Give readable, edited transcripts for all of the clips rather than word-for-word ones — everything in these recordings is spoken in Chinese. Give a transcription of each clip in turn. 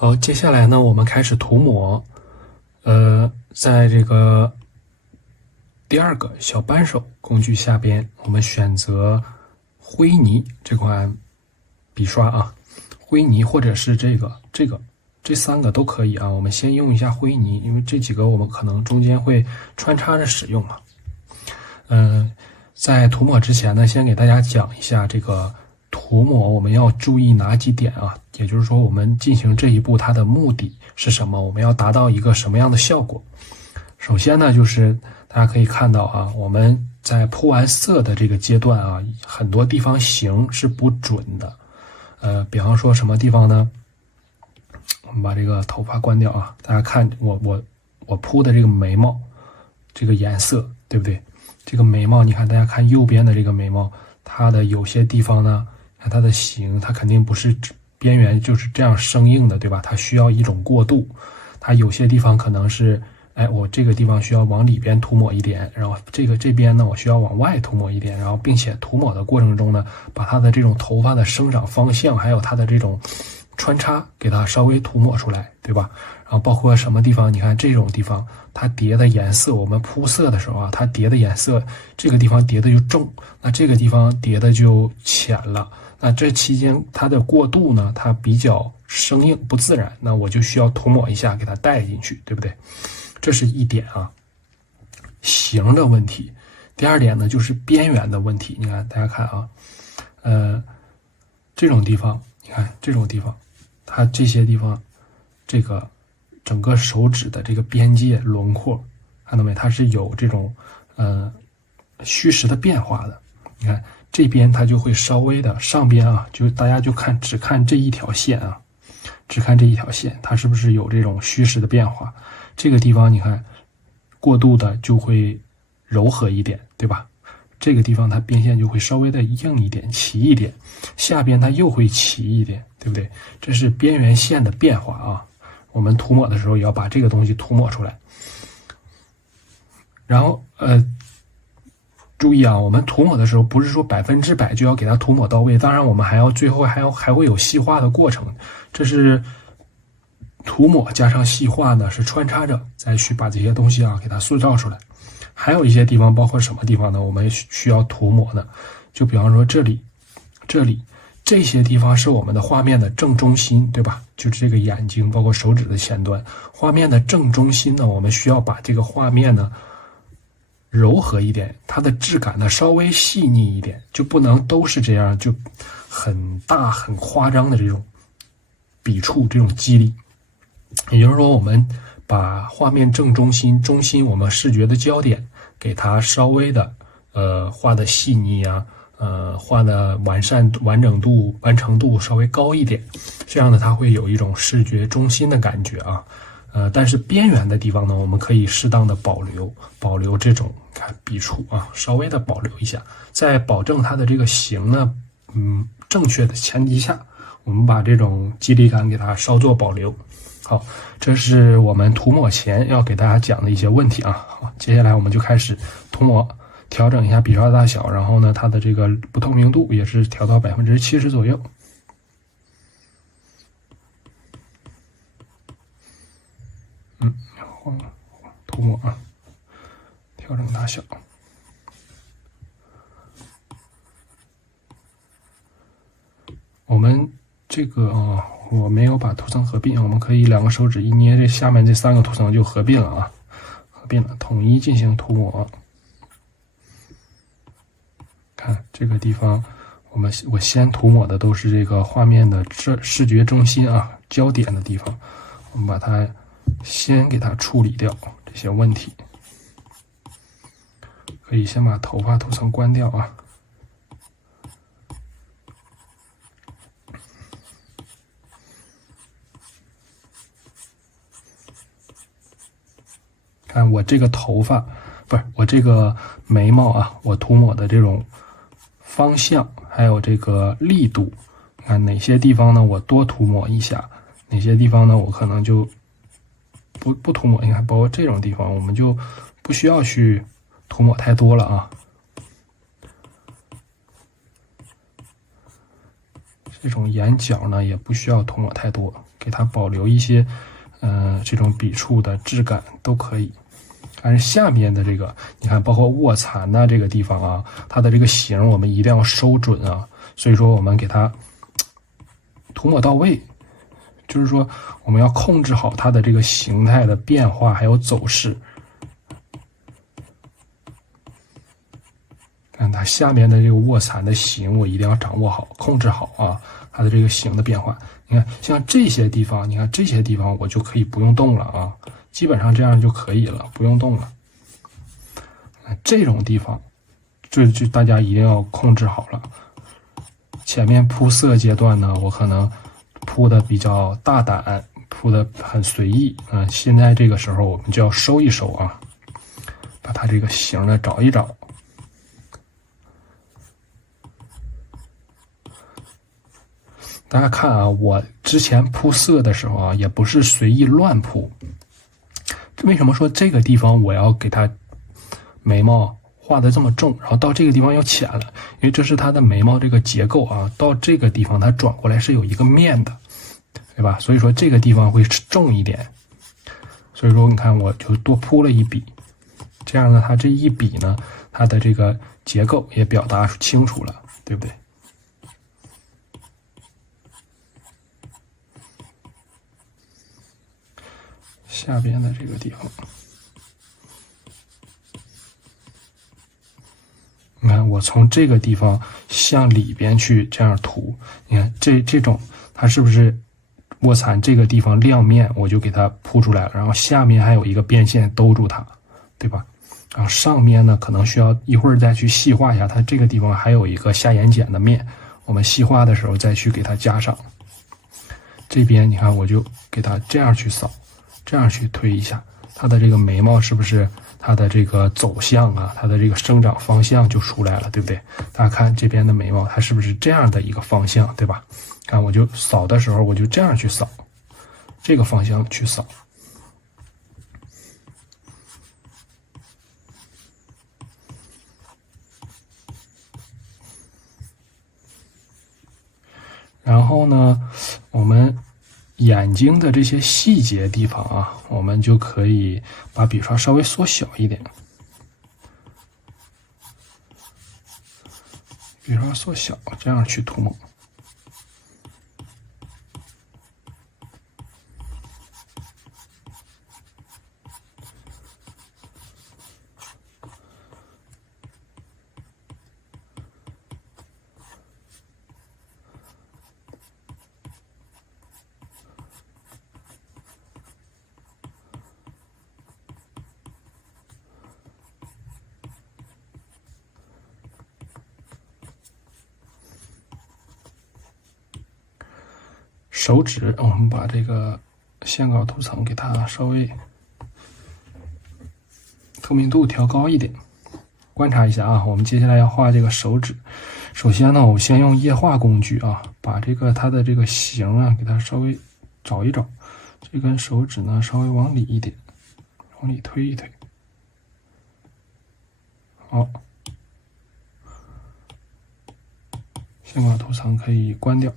好，接下来呢，我们开始涂抹。在这个第二个小扳手工具下边，我们选择灰泥这款笔刷啊，灰泥或者是这三个都可以啊。我们先用一下灰泥，因为这几个我们可能中间会穿插着使用嘛。在涂抹之前呢，先给大家讲一下这个涂抹我们要注意哪几点啊？也就是说，我们进行这一步它的目的是什么？我们要达到一个什么样的效果？首先呢，就是大家可以看到啊，我们在铺完色的这个阶段啊，很多地方形是不准的。比方说什么地方呢？我们把这个头发关掉啊，大家看我铺的这个眉毛，这个颜色对不对？这个眉毛，你看大家看右边的这个眉毛，它的有些地方呢，看它的形，它肯定不是边缘就是这样生硬的，对吧？它需要一种过渡，它有些地方可能是，我这个地方需要往里边涂抹一点，然后这边呢，我需要往外涂抹一点，然后并且涂抹的过程中呢，把它的这种头发的生长方向，还有它的这种穿插，给它稍微涂抹出来，对吧？然后包括什么地方，你看这种地方，它叠的颜色，我们铺色的时候啊，它叠的颜色，这个地方叠的就重，那这个地方叠的就浅了。那这期间它的过渡呢，它比较生硬不自然，那我就需要涂抹一下，给它带进去，对不对？这是一点啊，形的问题。第二点呢，就是边缘的问题。你看，大家看啊，这种地方，你看这种地方，它这些地方，这个整个手指的这个边界轮廓，看到没？它是有这种虚实的变化的。你看这边它就会稍微的上边啊，就大家就只看这一条线啊，只看这一条线，它是不是有这种虚实的变化？这个地方你看过渡的就会柔和一点，对吧？这个地方它边线就会稍微的硬一点、齐一点，下边它又会齐一点，对不对？这是边缘线的变化啊。我们涂抹的时候也要把这个东西涂抹出来。然后注意啊，我们涂抹的时候不是说100%就要给它涂抹到位，当然我们最后还会有细化的过程，这是涂抹加上细化呢是穿插着再去把这些东西啊给它塑造出来。还有一些地方，包括什么地方呢？我们需要涂抹的，就比方说这里这些地方是我们的画面的正中心，对吧？就是这个眼睛，包括手指的前端，画面的正中心呢，我们需要把这个画面呢柔和一点，它的质感呢稍微细腻一点，就不能都是这样就很大很夸张的这种笔触这种肌理。也就是说，我们把画面正中心我们视觉的焦点给它稍微的画的细腻啊，画的完整度完成度稍微高一点，这样呢它会有一种视觉中心的感觉啊。但是边缘的地方呢，我们可以适当的保留这种看笔触啊，稍微的保留一下，在保证它的这个形呢正确的前提下，我们把这种肌理感给它稍作保留。好，这是我们涂抹前要给大家讲的一些问题啊。好，接下来我们就开始涂抹，调整一下笔刷大小，然后呢，它的这个不透明度也是调到70%左右。然后涂抹啊，调整大小。我们这个我没有把涂层合并，我们可以两个手指一捏，这下面这3个涂层就合并了啊，合并了，统一进行涂抹。看这个地方，我先涂抹的都是这个画面的视觉中心啊，焦点的地方，我们把它先给它处理掉这些问题。可以先把头发涂层关掉啊。看我这个头发，不是我这个眉毛啊，我涂抹的这种方向，还有这个力度，看哪些地方呢，我多涂抹一下，哪些地方呢，我可能就不涂抹。你看，包括这种地方，我们就不需要去涂抹太多了啊。这种眼角呢也不需要涂抹太多，给它保留一些这种笔触的质感都可以。但是下面的这个，你看，包括卧蚕的这个地方啊，它的这个形我们一定要收准啊。所以说，我们给它涂抹到位，就是说我们要控制好它的这个形态的变化还有走势。看它下面的这个卧蚕的形，我一定要掌握好，控制好啊，它的这个形的变化。你看，像这些地方，你看这些地方我就可以不用动了啊。基本上这样就可以了，不用动了。这种地方，就大家一定要控制好了。前面铺色阶段呢，我可能铺的比较大胆，铺的很随意。现在这个时候我们就要收一收啊，把它这个形呢找一找。大家看啊，我之前铺色的时候啊，也不是随意乱铺。为什么说这个地方我要给它眉毛画的这么重，然后到这个地方要浅了？因为这是它的眉毛这个结构啊，到这个地方它转过来是有一个面的，对吧？所以说这个地方会重一点。所以说你看，我就多铺了一笔，这样呢，它这一笔呢，它的这个结构也表达清楚了，对不对？下边的这个地方，你看我从这个地方向里边去这样涂，你看这种它是不是卧蚕这个地方亮面，我就给它铺出来了，然后下面还有一个边线兜住它，对吧？然后上面呢可能需要一会儿再去细化一下，它这个地方还有一个下眼睑的面，我们细化的时候再去给它加上。这边你看我就给它这样去扫，这样去推一下，它的这个眉毛是不是它的这个走向啊，它的这个生长方向就出来了，对不对？大家看这边的眉毛，它是不是这样的一个方向，对吧？看我就扫的时候，我就这样去扫，这个方向去扫。然后呢，我们眼睛的这些细节地方啊，我们就可以把笔刷稍微缩小一点，笔刷缩小，这样去涂抹。手指，我们把这个线稿涂层给它稍微透明度调高一点。观察一下啊，我们接下来要画这个手指。首先呢，我们先用液化工具啊，把这个它的这个形啊，给它稍微找一找。这根手指呢，稍微往里一点，往里推一推。好，线稿涂层可以关掉。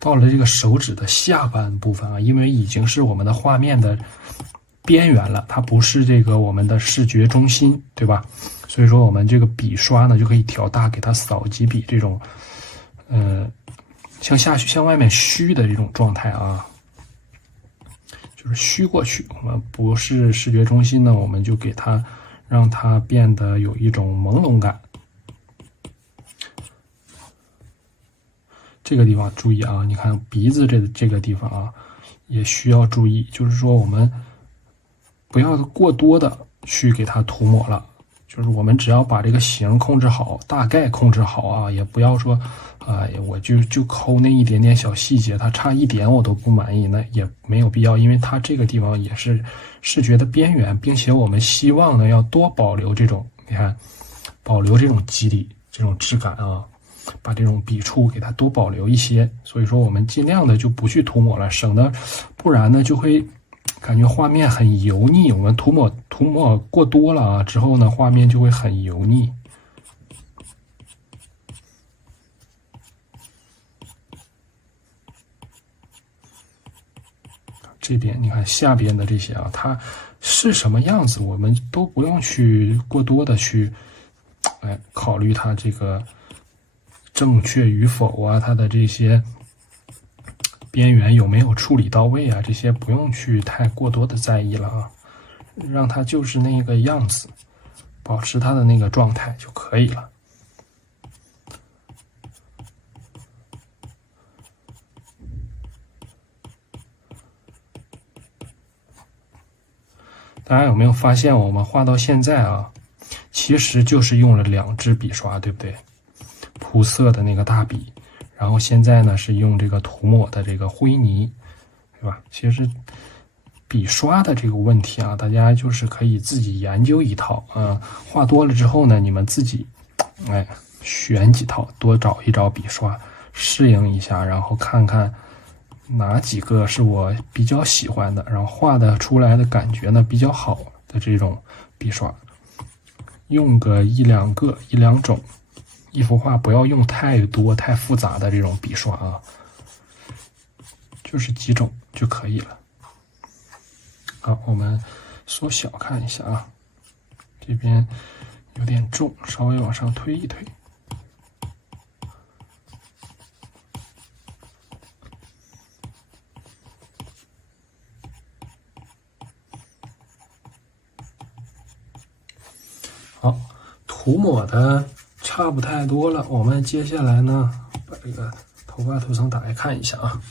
到了这个手指的下半部分啊，因为已经是我们的画面的边缘了，它不是这个我们的视觉中心，对吧？所以说我们这个笔刷呢就可以调大，给它扫几笔这种，向外面虚的这种状态啊，就是虚过去。我们不是视觉中心呢，我们就给它让它变得有一种朦胧感。这个地方注意啊，你看鼻子这个地方啊，也需要注意，就是说我们不要过多的去给它涂抹了，就是我们只要把这个形控制好，大概控制好啊，也不要说，我就抠那一点点小细节，它差一点我都不满意，那也没有必要，因为它这个地方也是视觉的边缘，并且我们希望呢要多保留这种，你看，保留这种肌理、这种质感啊，把这种笔触给它多保留一些。所以说我们尽量的就不去涂抹了，省得不然呢就会感觉画面很油腻。我们涂抹过多了啊，之后呢画面就会很油腻。这边你看下边的这些啊，它是什么样子，我们都不用去过多的去，考虑它这个正确与否啊，它的这些边缘有没有处理到位啊，这些不用去太过多的在意了啊，让它就是那个样子，保持它的那个状态就可以了。大家有没有发现，我们画到现在啊，其实就是用了2支笔刷，对不对？铺色的那个大笔，然后现在呢是用这个涂抹的这个灰泥，对吧？其实笔刷的这个问题啊，大家就是可以自己研究一套啊，画多了之后呢，你们自己选几套，多找一找笔刷，适应一下，然后看看哪几个是我比较喜欢的，然后画的出来的感觉呢比较好的这种笔刷，用个1、2个、1、2种，一幅画不要用太多太复杂的这种笔刷啊，就是几种就可以了。好，我们缩小看一下啊，这边有点重，稍微往上推一推。好，涂抹的差不太多了，我们接下来呢，把这个头发涂层打开看一下啊。